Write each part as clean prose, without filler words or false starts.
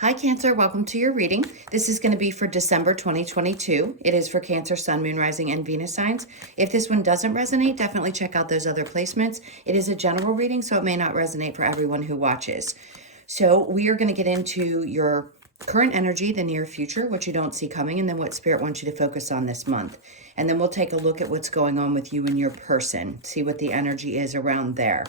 Hi, Cancer. Welcome to your reading. This is going to be for December 2022. It is for Cancer, Sun, Moon, Rising, and Venus signs. If this one doesn't resonate, definitely check out those other placements. It is a general reading, so it may not resonate for everyone who watches. So we are going to get into your current energy, the near future, what you don't see coming, and then what Spirit wants you to focus on this month. And then we'll take a look at what's going on with you and your person, see what the energy is around there.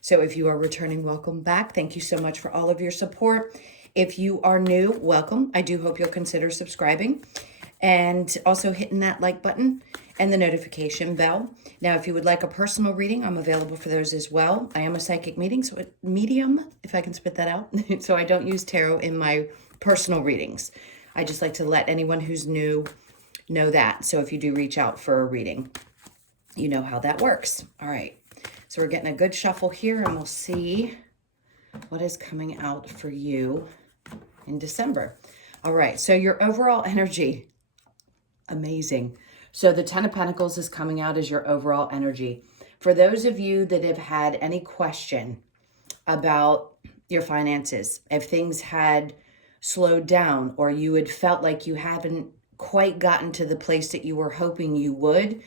So if you are returning, welcome back. Thank you so much for all of your support. If you are new, welcome. I do hope you'll consider subscribing and also hitting that like button and the notification bell. Now, if you would like a personal reading, I'm available for those as well. I am a psychic medium, if I can spit that out. So I don't use tarot in my personal readings. I just like to let anyone who's new know that. So if you do reach out for a reading, you know how that works. All right. So we're getting a good shuffle here, and we'll see what is coming out for you in December. All right, so your overall energy, amazing. So the Ten of Pentacles is coming out as your overall energy. For those of you that have had any question about your finances, if things had slowed down or you had felt like you haven't quite gotten to the place that you were hoping you would,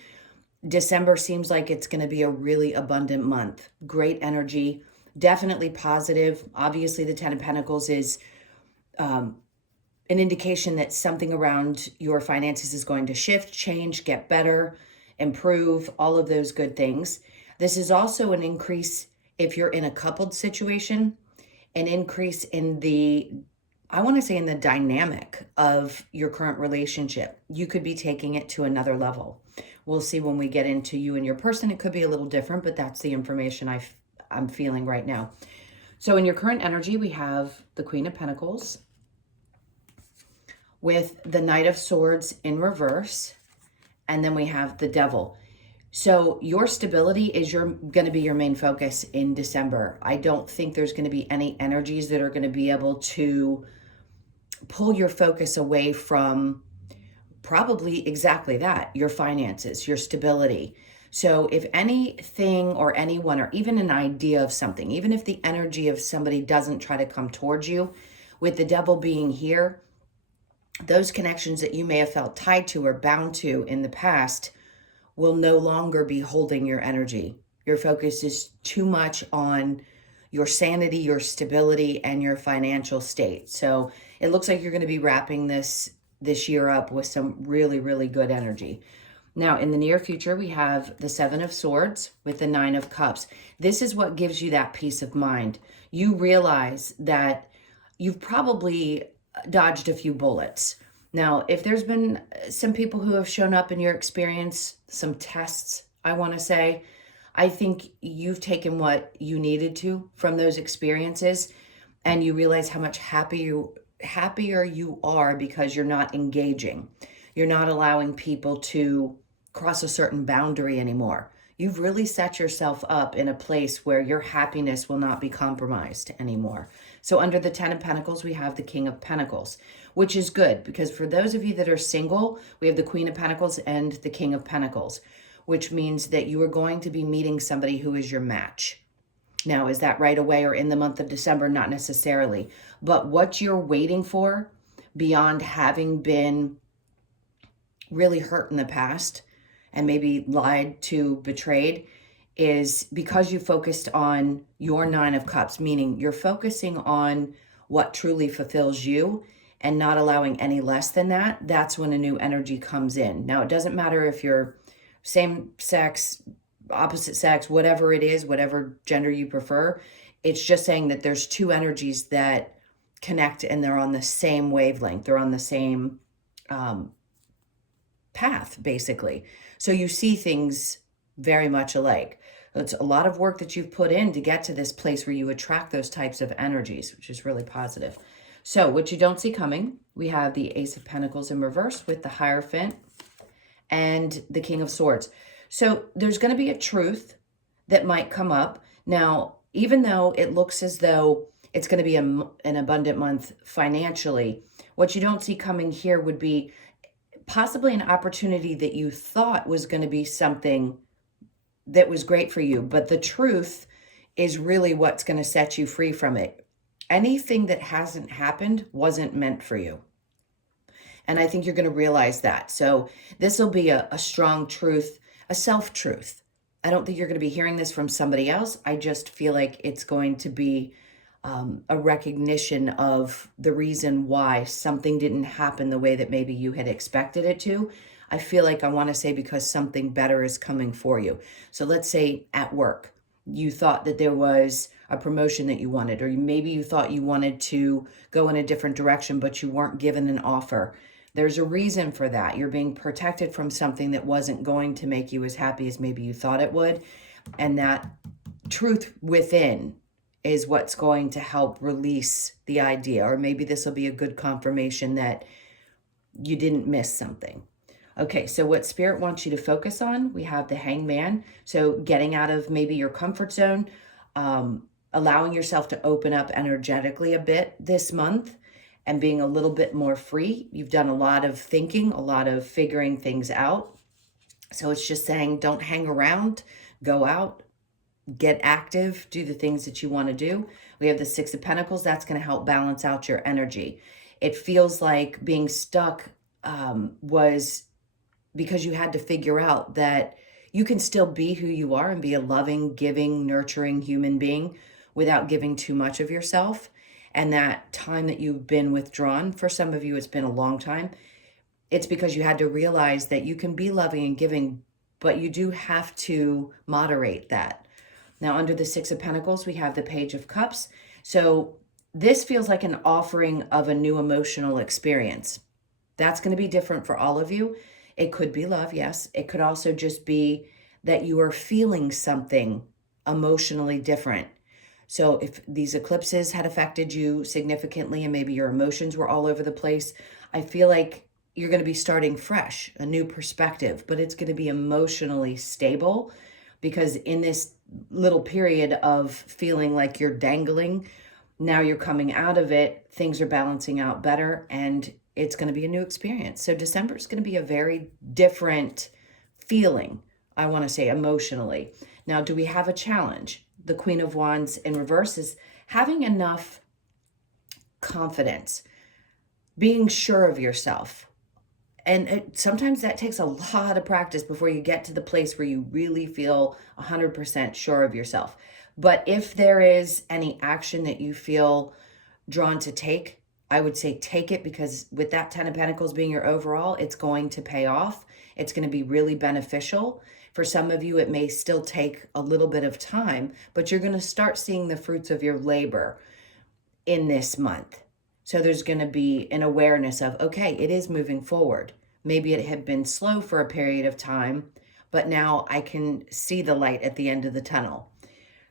December seems like it's going to be a really abundant month. Great energy, definitely positive. Obviously, the Ten of Pentacles is an indication that something around your finances is going to shift, change, get better, improve, all of those good things. This is also an increase if you're in a coupled situation, an increase in the, I want to say, in the dynamic of your current relationship. You could be taking it to another level. We'll see when we get into you and your person. It could be a little different, but that's the information I'm feeling right now. So in your current energy, we have the Queen of Pentacles with the Knight of Swords in reverse, and then we have the Devil. So your stability is going to be your main focus in December. I don't think there's going to be any energies that are going to be able to pull your focus away from probably exactly that, your finances, your stability. So if anything or anyone or even an idea of something, even if the energy of somebody doesn't try to come towards you, with the Devil being here, those connections that you may have felt tied to or bound to in the past will no longer be holding your energy. Your focus is too much on your sanity, your stability, and your financial state. So it looks like you're going to be wrapping this year up with some really, really good energy. Now, in the near future, we have the Seven of Swords with the Nine of Cups. This is what gives you that peace of mind. You realize that you've probably dodged a few bullets. Now, if there's been some people who have shown up in your experience, some tests, I want to say, I think you've taken what you needed to from those experiences, and you realize how much happier you are because you're not engaging. You're not allowing people to cross a certain boundary anymore. You've really set yourself up in a place where your happiness will not be compromised anymore. So under the Ten of Pentacles, we have the King of Pentacles, which is good because for those of you that are single, we have the Queen of Pentacles and the King of Pentacles, which means that you are going to be meeting somebody who is your match. Now, is that right away or in the month of December? Not necessarily. But what you're waiting for, beyond having been really hurt in the past and maybe lied to, betrayed, is because you focused on your Nine of Cups, meaning you're focusing on what truly fulfills you and not allowing any less than that. That's when a new energy comes in. Now, it doesn't matter if you're same sex, opposite sex, whatever it is, whatever gender you prefer. It's just saying that there's two energies that connect and they're on the same wavelength. They're on the same path, basically. So you see things very much alike. It's a lot of work that you've put in to get to this place where you attract those types of energies, which is really positive. So what you don't see coming, we have the Ace of Pentacles in reverse with the Hierophant and the King of Swords. So there's going to be a truth that might come up. Now, even though it looks as though it's going to be an abundant month financially, what you don't see coming here would be possibly an opportunity that you thought was going to be something that was great for you. But the truth is really what's going to set you free from it. Anything that hasn't happened wasn't meant for you. And I think you're going to realize that. So this will be a strong truth, a self-truth. I don't think you're going to be hearing this from somebody else. I just feel like it's going to be a recognition of the reason why something didn't happen the way that maybe you had expected it to. I feel like I want to say because something better is coming for you. So let's say at work, you thought that there was a promotion that you wanted, or maybe you thought you wanted to go in a different direction, but you weren't given an offer. There's a reason for that. You're being protected from something that wasn't going to make you as happy as maybe you thought it would. And that truth within is what's going to help release the idea. Or maybe this will be a good confirmation that you didn't miss something. Okay, so what Spirit wants you to focus on, we have the Hangman. So getting out of maybe your comfort zone, allowing yourself to open up energetically a bit this month and being a little bit more free. You've done a lot of thinking, a lot of figuring things out. So it's just saying, don't hang around, go out, get active, do the things that you want to do. We have the Six of Pentacles. That's going to help balance out your energy. It feels like being stuck was because you had to figure out that you can still be who you are and be a loving, giving, nurturing human being without giving too much of yourself. And that time that you've been withdrawn, for some of you, it's been a long time. It's because you had to realize that you can be loving and giving, but you do have to moderate that. Now, under the Six of Pentacles, we have the Page of Cups. So this feels like an offering of a new emotional experience. That's going to be different for all of you. It could be love, yes. It could also just be that you are feeling something emotionally different. So if these eclipses had affected you significantly and maybe your emotions were all over the place, I feel like you're going to be starting fresh, a new perspective, but it's going to be emotionally stable, because in this little period of feeling like you're dangling, now you're coming out of it, things are balancing out better, and it's going to be a new experience. So December is going to be a very different feeling, I want to say, emotionally. Now, do we have a challenge? The Queen of Wands in reverse is having enough confidence, being sure of yourself. And sometimes that takes a lot of practice before you get to the place where you really feel 100% sure of yourself. But if there is any action that you feel drawn to take, I would say take it, because with that Ten of Pentacles being your overall, it's going to pay off. It's going to be really beneficial. For some of you, it may still take a little bit of time, but you're going to start seeing the fruits of your labor in this month. So there's going to be an awareness of, okay, it is moving forward. Maybe it had been slow for a period of time, but now I can see the light at the end of the tunnel.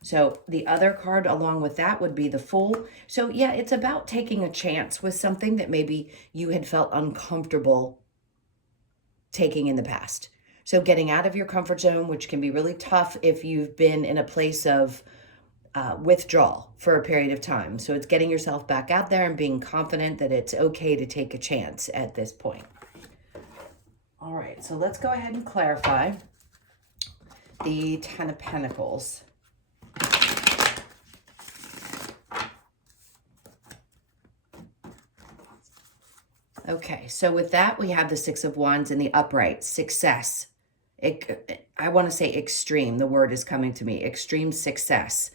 So the other card along with that would be the Fool. So yeah, it's about taking a chance with something that maybe you had felt uncomfortable taking in the past. So getting out of your comfort zone, which can be really tough if you've been in a place of withdrawal for a period of time. So it's getting yourself back out there and being confident that it's okay to take a chance at this point. All right, so let's go ahead and clarify the Ten of Pentacles. Okay, so with that, we have the Six of Wands in the upright, success. I want to say extreme. The word is coming to me, extreme success.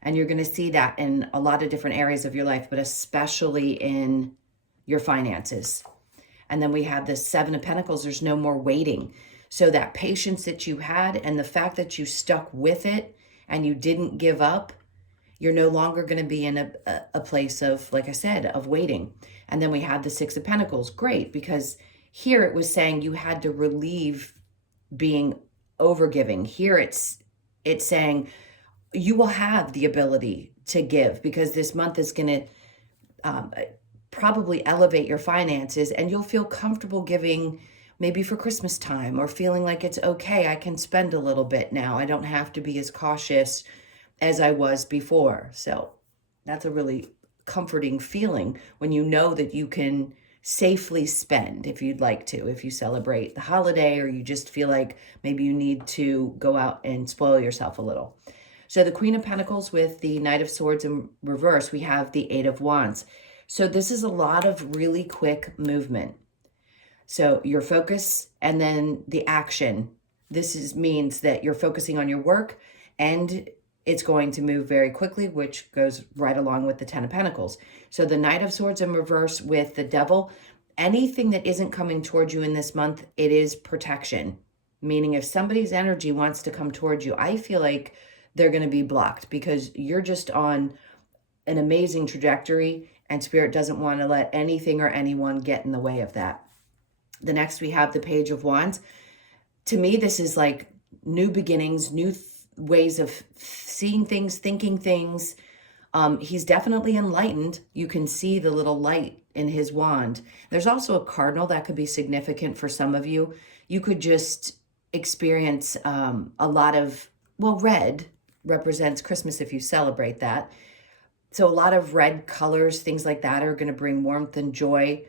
And you're going to see that in a lot of different areas of your life, but especially in your finances. And then we have the Seven of Pentacles. There's no more waiting. So that patience that you had and the fact that you stuck with it and you didn't give up, you're no longer going to be in a place of, like I said, of waiting. And then we have the Six of Pentacles. Great, because here it was saying you had to relieve being overgiving. Here it's saying you will have the ability to give, because this month is going to probably elevate your finances, and you'll feel comfortable giving maybe for Christmas time, or feeling like it's okay, I can spend a little bit now. I don't have to be as cautious as I was before. So that's a really comforting feeling when you know that you can safely spend if you'd like to, if you celebrate the holiday or you just feel like maybe you need to go out and spoil yourself a little. So the Queen of Pentacles with the Knight of Swords in reverse, we have the Eight of Wands. So this is a lot of really quick movement. So your focus and then the action. Means that you're focusing on your work and it's going to move very quickly, which goes right along with the Ten of Pentacles. So the Knight of Swords in reverse with the Devil, anything that isn't coming towards you in this month, it is protection. Meaning if somebody's energy wants to come towards you, I feel like they're going to be blocked because you're just on an amazing trajectory and Spirit doesn't want to let anything or anyone get in the way of that. The next we have the Page of Wands. To me, this is like new beginnings, new ways of seeing things, thinking things. He's definitely enlightened. You can see the little light in his wand. There's also a cardinal that could be significant for some of you. You could just experience a lot of, well, red represents Christmas if you celebrate that. So a lot of red colors, things like that are going to bring warmth and joy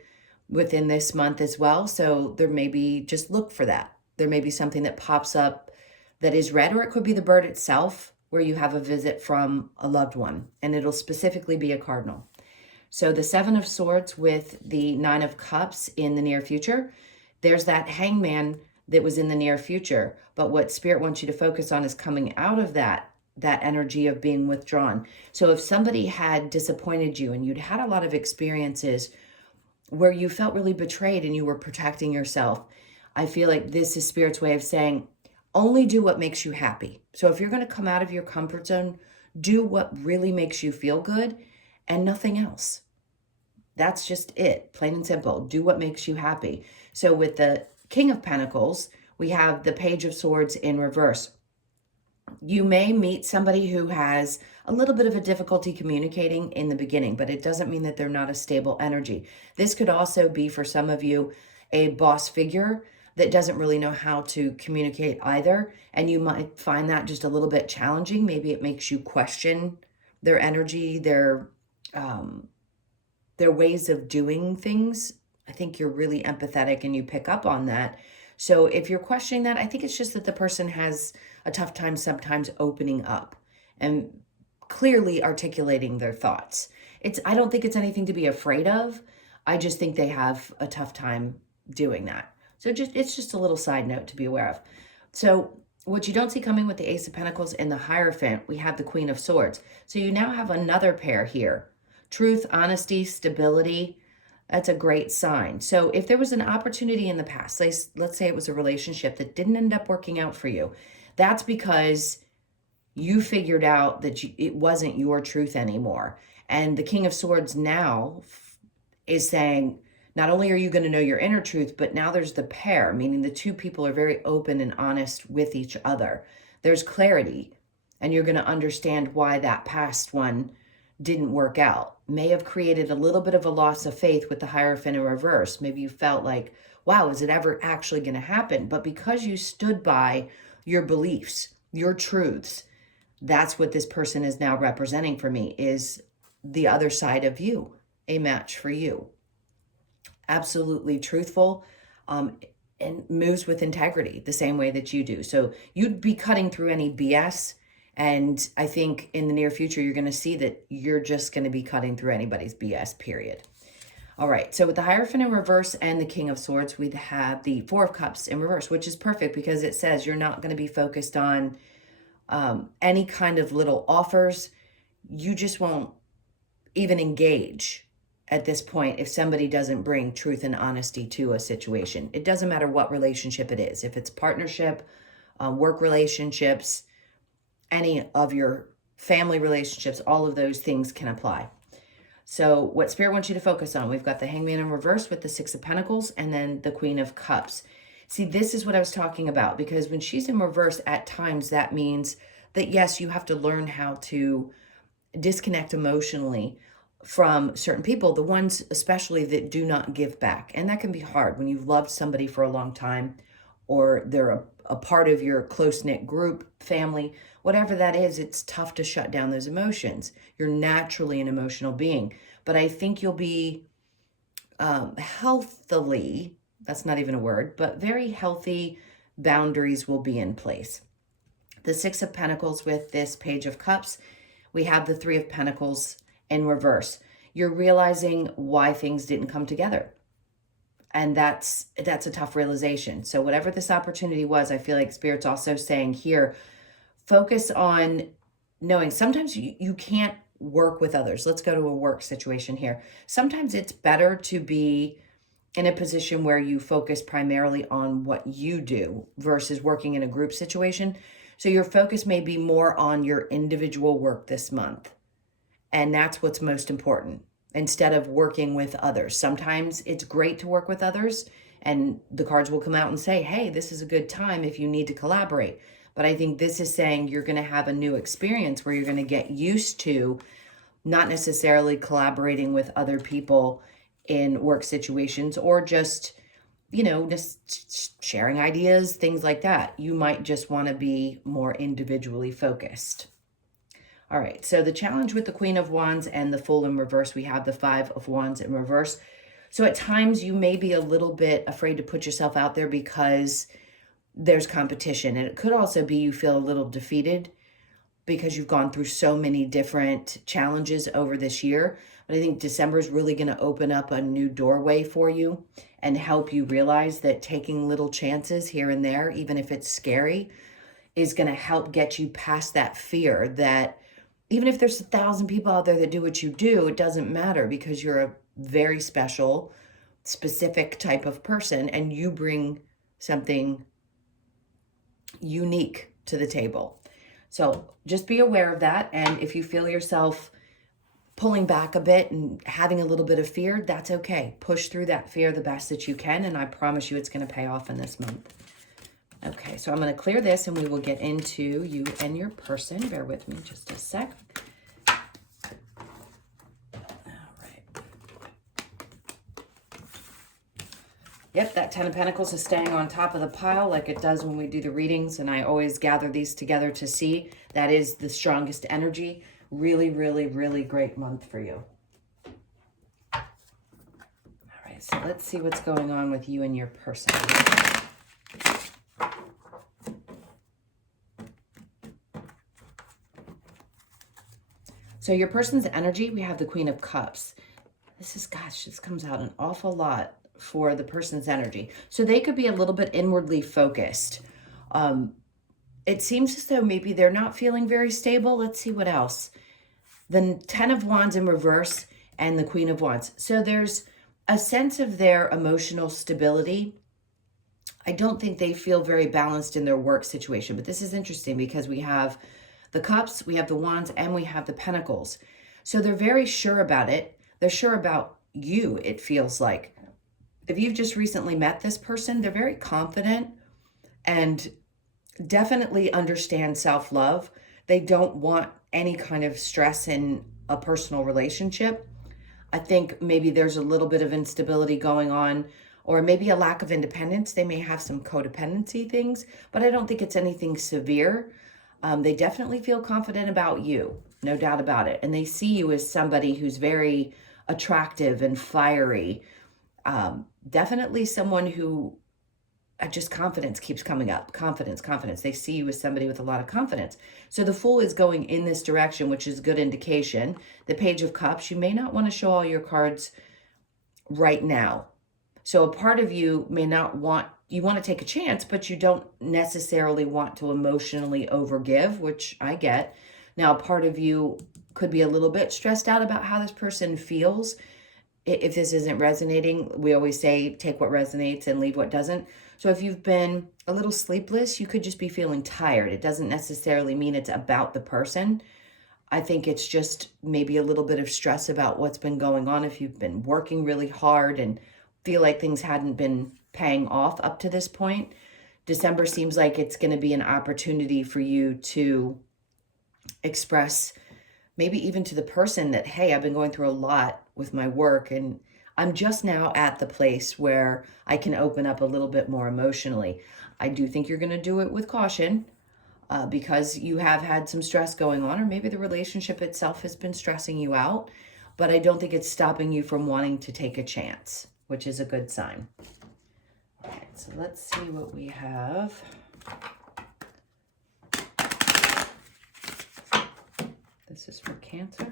within this month as well. So there may be, just look for that. There may be something that pops up that is red, or it could be the bird itself where you have a visit from a loved one, and it'll specifically be a cardinal. So the Seven of Swords with the Nine of Cups in the near future, there's that hangman that was in the near future, but what Spirit wants you to focus on is coming out of that energy of being withdrawn. So if somebody had disappointed you and you'd had a lot of experiences where you felt really betrayed and you were protecting yourself, I feel like this is Spirit's way of saying, only do what makes you happy. So if you're going to come out of your comfort zone, do what really makes you feel good and nothing else. That's just it, plain and simple. Do what makes you happy. So with the King of Pentacles, we have the Page of Swords in reverse. You may meet somebody who has a little bit of a difficulty communicating in the beginning, but it doesn't mean that they're not a stable energy. This could also be, for some of you, a boss figure that doesn't really know how to communicate either, and you might find that just a little bit challenging. Maybe it makes you question their energy, their ways of doing things. I think you're really empathetic and you pick up on that. So if you're questioning that, I think it's just that the person has a tough time sometimes opening up and clearly articulating their thoughts. I don't think it's anything to be afraid of. I just think they have a tough time doing that. So it's just a little side note to be aware of. So what you don't see coming with the Ace of Pentacles and the Hierophant, we have the Queen of Swords. So you now have another pair here. Truth, honesty, stability. That's a great sign. So if there was an opportunity in the past, let's say it was a relationship that didn't end up working out for you, that's because you figured out that it wasn't your truth anymore. And the King of Swords now is saying, not only are you going to know your inner truth, but now there's the pair, meaning the two people are very open and honest with each other. There's clarity, and you're going to understand why that past one didn't work out. May have created a little bit of a loss of faith with the Hierophant in reverse. Maybe you felt like, wow, is it ever actually going to happen? But because you stood by your beliefs, your truths, that's what this person is now representing for me, is the other side of you, a match for you. Absolutely truthful, and moves with integrity the same way that you do. So you'd be cutting through any BS. And I think in the near future, you're going to see that you're just going to be cutting through anybody's BS, period. All right. So with the Hierophant in reverse and the King of Swords, we have the Four of Cups in reverse, which is perfect because it says you're not going to be focused on any kind of little offers. You just won't even engage at this point if somebody doesn't bring truth and honesty to a situation. It doesn't matter what relationship it is. If it's partnership, work relationships, any of your family relationships, all of those things can apply. So what Spirit wants you to focus on, we've got the Hangman in reverse with the Six of Pentacles and then the Queen of Cups. See, this is what I was talking about, because when she's in reverse at times, that means that yes, you have to learn how to disconnect emotionally from certain people, the ones especially that do not give back. And that can be hard when you've loved somebody for a long time, or they're a part of your close-knit group, family, whatever that is. It's tough to shut down those emotions. You're naturally an emotional being. But I think you'll be healthily, that's not even a word, but very healthy boundaries will be in place. the Six of Pentacles with this Page of Cups. We have the Three of Pentacles in reverse. You're realizing why things didn't come together. And that's a tough realization. So whatever this opportunity was, I feel like Spirit's also saying here, focus on knowing sometimes you can't work with others. Let's go to a work situation here. Sometimes it's better to be in a position where you focus primarily on what you do versus working in a group situation. So your focus may be more on your individual work this month. And that's what's most important instead of working with others. Sometimes it's great to work with others and the cards will come out and say, hey, this is a good time if you need to collaborate. But I think this is saying you're going to have a new experience where you're going to get used to not necessarily collaborating with other people in work situations or just, just sharing ideas, things like that. You might just want to be more individually focused. All right, so the challenge with the Queen of Wands and the Fool in reverse, we have the Five of Wands in reverse. So at times you may be a little bit afraid to put yourself out there because there's competition. And it could also be you feel a little defeated because you've gone through so many different challenges over this year. But I think December is really going to open up a new doorway for you and help you realize that taking little chances here and there, even if it's scary, is going to help get you past that fear that even if there's 1,000 people out there that do what you do, it doesn't matter because you're a very special, specific type of person and you bring something unique to the table. So just be aware of that. And if you feel yourself pulling back a bit and having a little bit of fear, that's okay. Push through that fear the best that you can. And I promise you it's going to pay off in this month. Okay, so I'm going to clear this and we will get into you and your person. Bear with me just a sec. All right. Yep, that Ten of Pentacles is staying on top of the pile like it does when we do the readings. And I always gather these together to see. That is the strongest energy. Really, really, really great month for you. All right, so let's see what's going on with you and your person. So your person's energy, we have the Queen of Cups. This comes out an awful lot for the person's energy. So they could be a little bit inwardly focused. It seems as though maybe they're not feeling very stable. Let's see what else. The Ten of Wands in reverse and the Queen of Wands. So there's a sense of their emotional stability. I don't think they feel very balanced in their work situation, but this is interesting because we have the Cups, we have the Wands, and we have the Pentacles. So they're very sure about it. They're sure about you, it feels like. If you've just recently met this person, they're very confident and definitely understand self-love. They don't want any kind of stress in a personal relationship. I think maybe there's a little bit of instability going on or maybe a lack of independence. They may have some codependency things, but I don't think it's anything severe. They definitely feel confident about you, no doubt about it. And they see you as somebody who's very attractive and fiery. Definitely someone who just confidence keeps coming up. Confidence. They see you as somebody with a lot of confidence. So the Fool is going in this direction, which is a good indication. The Page of Cups, you may not want to show all your cards right now. So a part of you may not want, you want to take a chance, but you don't necessarily want to emotionally overgive, which I get. Now, part of you could be a little bit stressed out about how this person feels. If this isn't resonating, we always say, take what resonates and leave what doesn't. So if you've been a little sleepless, you could just be feeling tired. It doesn't necessarily mean it's about the person. I think it's just maybe a little bit of stress about what's been going on. If you've been working really hard and feel like things hadn't been paying off up to this point, December seems like it's going to be an opportunity for you to express maybe even to the person that, hey, I've been going through a lot with my work and I'm just now at the place where I can open up a little bit more emotionally. I do think you're going to do it with caution because you have had some stress going on, or maybe the relationship itself has been stressing you out, but I don't think it's stopping you from wanting to take a chance, which is a good sign. All right, so let's see what we have. This is for Cancer.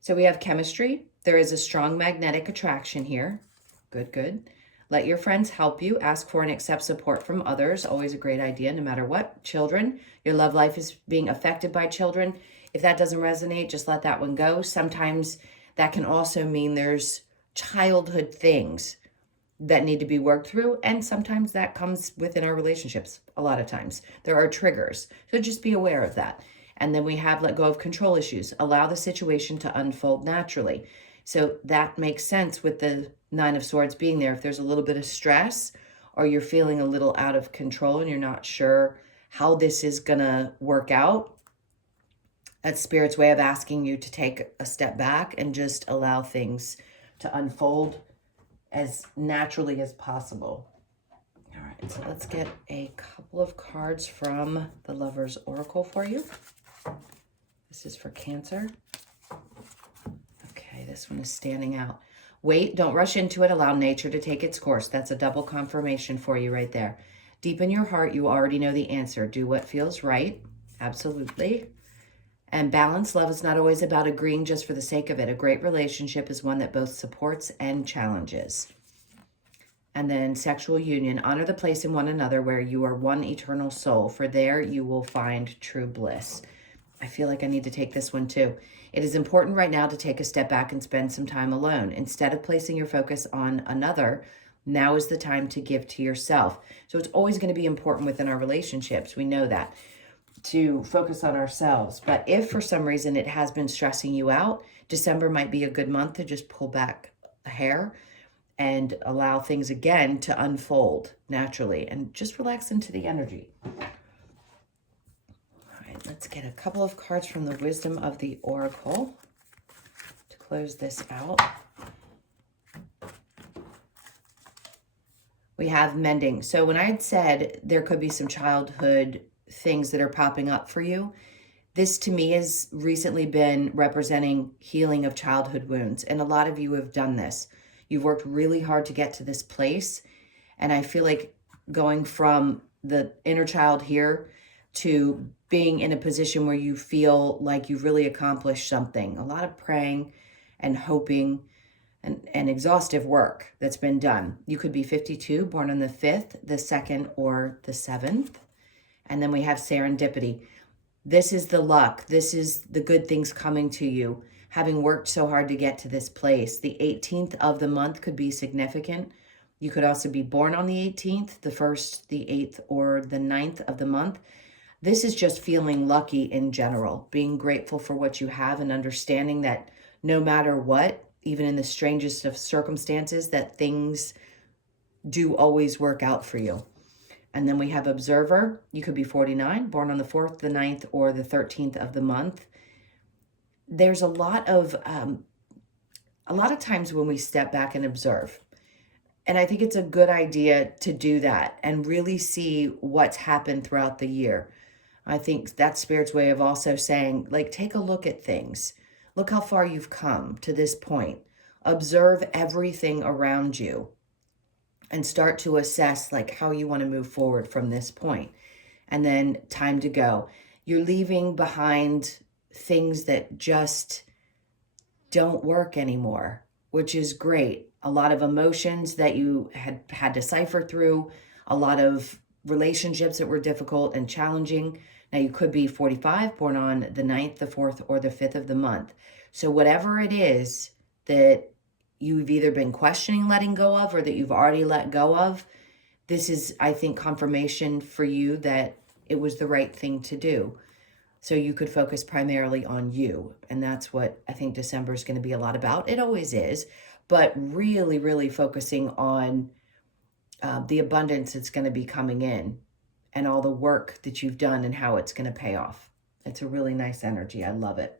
So we have chemistry. There is a strong magnetic attraction here. Good, good. Let your friends help you. Ask for and accept support from others. Always a great idea, no matter what. Children, your love life is being affected by children. If that doesn't resonate, just let that one go. Sometimes that can also mean there's childhood things that need to be worked through. And sometimes that comes within our relationships. A lot of times there are triggers. So just be aware of that. And then we have let go of control issues. Allow the situation to unfold naturally. So that makes sense with the Nine of Swords being there. If there's a little bit of stress or you're feeling a little out of control and you're not sure how this is going to work out, that's Spirit's way of asking you to take a step back and just allow things to unfold as naturally as possible. All right, so let's get a couple of cards from the Lover's Oracle for you. This is for Cancer. Okay, this one is standing out. Wait, don't rush into it. Allow nature to take its course. That's a double confirmation for you right there. Deep in your heart, you already know the answer. Do what feels right. Absolutely. And balance. Love is not always about agreeing just for the sake of it. A great relationship is one that both supports and challenges. And then sexual union. Honor the place in one another where you are one eternal soul. For there you will find true bliss. I feel like I need to take this one too. It is important right now to take a step back and spend some time alone. Instead of placing your focus on another, now is the time to give to yourself. So it's always going to be important within our relationships. We know that, to focus on ourselves. But if for some reason it has been stressing you out, December might be a good month to just pull back a hair and allow things again to unfold naturally and just relax into the energy. Let's get a couple of cards from the Wisdom of the Oracle to close this out. We have mending. So when I had said there could be some childhood things that are popping up for you, this to me has recently been representing healing of childhood wounds. And a lot of you have done this. You've worked really hard to get to this place. And I feel like going from the inner child here to being in a position where you feel like you've really accomplished something. A lot of praying and hoping and exhaustive work that's been done. You could be 52, born on the 5th, the 2nd, or the 7th. And then we have serendipity. This is the luck. This is the good things coming to you, having worked so hard to get to this place. The 18th of the month could be significant. You could also be born on the 18th, the 1st, the 8th, or the 9th of the month. This is just feeling lucky in general, being grateful for what you have and understanding that no matter what, even in the strangest of circumstances, that things do always work out for you. And then we have observer. You could be 49, born on the 4th, the 9th, or the 13th of the month. There's a lot of times when we step back and observe. And I think it's a good idea to do that and really see what's happened throughout the year. I think that's Spirit's way of also saying, like, take a look at things. Look how far you've come to this point. Observe everything around you and start to assess like how you want to move forward from this point. And then time to go. You're leaving behind things that just don't work anymore, which is great. A lot of emotions that you had to cipher through, a lot of relationships that were difficult and challenging. Now you could be 45, born on the 9th, the 4th, or the 5th of the month. So whatever it is that you've either been questioning letting go of or that you've already let go of, this is, I think, confirmation for you that it was the right thing to do. So you could focus primarily on you. And that's what I think December is going to be a lot about. It always is. But really, really focusing on the abundance that's going to be coming in and all the work that you've done and how it's going to pay off. It's a really nice energy. I love it.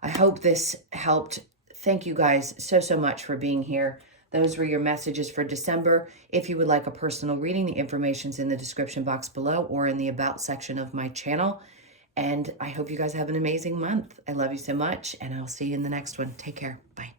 I hope this helped. Thank you guys so much for being here. Those were your messages for December. If you would like a personal reading, the information's in the description box below or in the About section of my channel. And I hope you guys have an amazing month. I love you so much, and I'll see you in the next one. Take care. Bye.